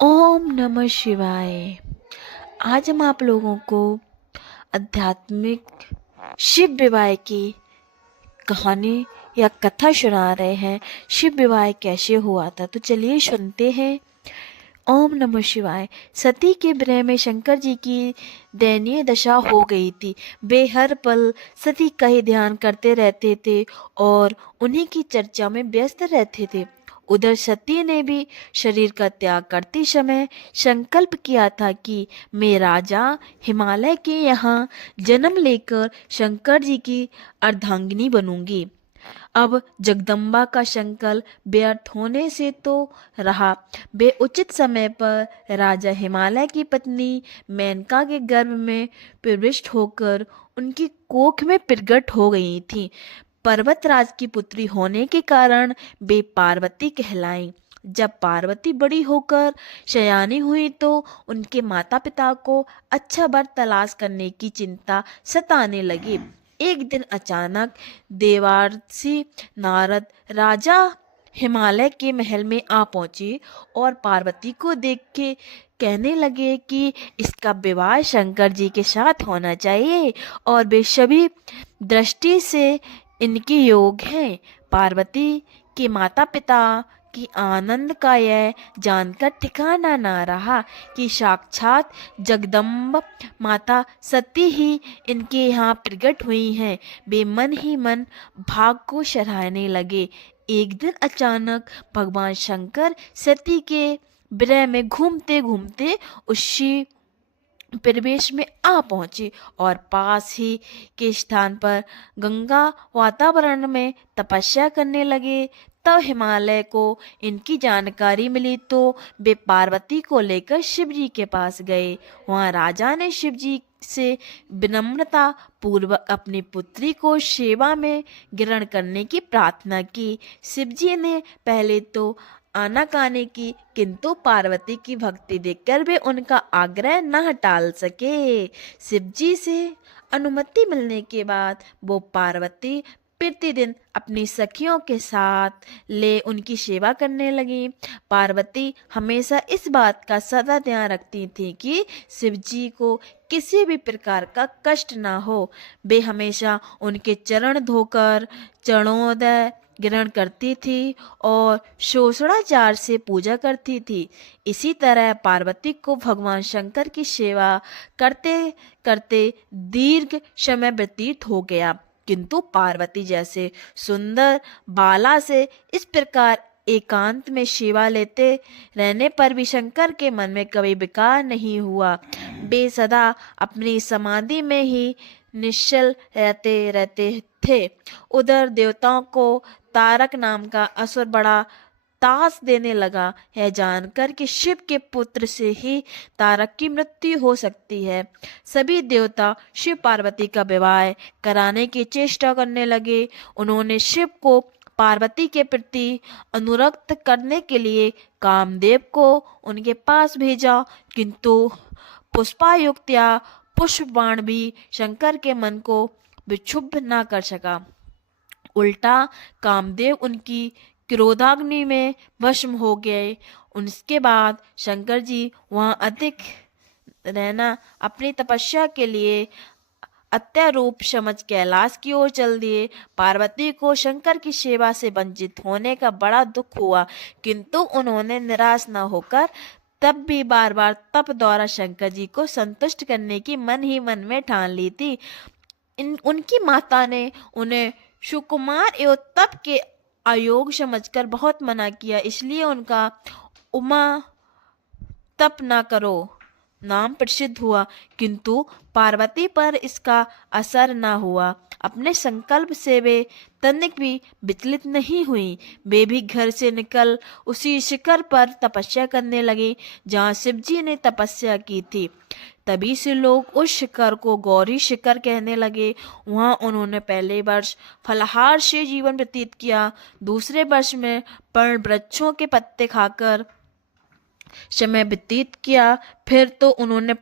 ओम नमः शिवाय। आज हम आप लोगों को आध्यात्मिक शिव विवाह की कहानी या कथा सुना रहे हैं। शिव विवाह कैसे हुआ था, तो चलिए सुनते हैं। ओम नमः शिवाय। सती के विरह में शंकर जी की दयनीय दशा हो गई थी। वे हर पल सती का ही ध्यान करते रहते थे और उन्हीं की चर्चा में व्यस्त रहते थे। उधर सती ने भी शरीर का त्याग करते समय संकल्प किया था कि मैं राजा हिमालय के यहाँ जन्म लेकर शंकर जी की अर्धांगिनी बनूंगी। अब जगदम्बा का संकल्प व्यर्थ होने से तो रहा। वे उचित समय पर राजा हिमालय की पत्नी मेनका के गर्भ में प्रविष्ट होकर उनकी कोख में प्रकट हो गई थी। पर्वतराज की पुत्री होने के कारण वे पार्वती कहलाईं। जब पार्वती बड़ी होकर शयानी हुई तो उनके माता पिता को अच्छा वर तलाश करने की चिंता सताने लगी। एक दिन अचानक देवर्षि नारद राजा हिमालय के महल में आ पहुंचे और पार्वती को देख के कहने लगे कि इसका विवाह शंकर जी के साथ होना चाहिए और वे सभी दृष्टि से इनके योग हैं। पार्वती के माता पिता की आनंद का यह जानकर ठिकाना ना रहा कि साक्षात जगदम्ब माता सती ही इनके यहाँ प्रकट हुई हैं। वे मन ही मन भाग को सराहने लगे। एक दिन अचानक भगवान शंकर सती के विरह में घूमते घूमते उसी परिवेश में आ पहुंचे और पास ही के स्थान पर गंगा वातावरण में तपस्या करने लगे। तब हिमालय को इनकी जानकारी मिली तो वे पार्वती को लेकर शिव जी के पास गए। वहां राजा ने शिव जी से विनम्रता पूर्वक अपनी पुत्री को सेवा में ग्रहण करने की प्रार्थना की। शिव जी ने पहले तो आनाकानी की, किंतु पार्वती की भक्ति देखकर वे उनका आग्रह न टाल सके। शिवजी से अनुमति मिलने के बाद वो पार्वती प्रतिदिन अपनी सखियों के साथ ले उनकी सेवा करने लगी। पार्वती हमेशा इस बात का सदा ध्यान रखती थी कि शिवजी को किसी भी प्रकार का कष्ट ना हो। वे हमेशा उनके चरण धोकर चरणोदय ग्रहण करती थी और षोडशाचार से पूजा करती थी। इसी तरह पार्वती को भगवान शंकर की सेवा करते करते दीर्घ समय व्यतीत हो गया, किंतु पार्वती जैसे सुंदर बाला से इस प्रकार एकांत में सेवा लेते रहने पर भी शंकर के मन में कभी विकार नहीं हुआ। वे सदा अपनी समाधि में ही निश्चल रहते रहते थे। उधर देवताओं को तारक नाम का असुर बड़ा तास देने लगा। यह जानकर कि शिव के पुत्र से ही तारक की मृत्यु हो सकती है, सभी देवता शिव पार्वती का विवाह कराने की चेष्टा करने लगे। उन्होंने शिव को पार्वती के प्रति अनुरक्त करने के लिए कामदेव को उनके पास भेजा, किंतु पुष्पायुक्त या पुष्प बाण भी शंकर के मन को विक्षुब्ध न कर सका। उल्टा कामदेव उनकी क्रोधाग्नि में भस्म हो गए। उसके बाद शंकर जी वहां अधिक रहना अपनी तपस्या के लिए अत्यारूप समझ कैलाश की ओर चल दिए। पार्वती को शंकर की सेवा से वंचित होने का बड़ा दुख हुआ, किंतु उन्होंने निराश न होकर तब भी बार बार तप द्वारा शंकर जी को संतुष्ट करने की मन ही मन में ठान ली थी। उनकी माता ने उन्हें सुकुमार एवं तप के अयोग समझकर बहुत मना किया, इसलिए उनका उमा तप ना करो नाम प्रसिद्ध हुआ, किंतु पार्वती पर इसका असर न हुआ। अपने संकल्प से वे तनिक भी विचलित नहीं हुई। वे भी घर से निकल उसी शिखर पर तपस्या करने लगी जहाँ शिवजी ने तपस्या की थी। तभी से लोग उस शिखर को गौरी शिखर कहने लगे। वहां उन्होंने पहले वर्ष फलाहार से जीवन व्यतीत किया, दूसरे वर्ष में पर्ण वृक्षों के पत्ते खाकर समय व्यतीत किया, फिर तो उन्होंने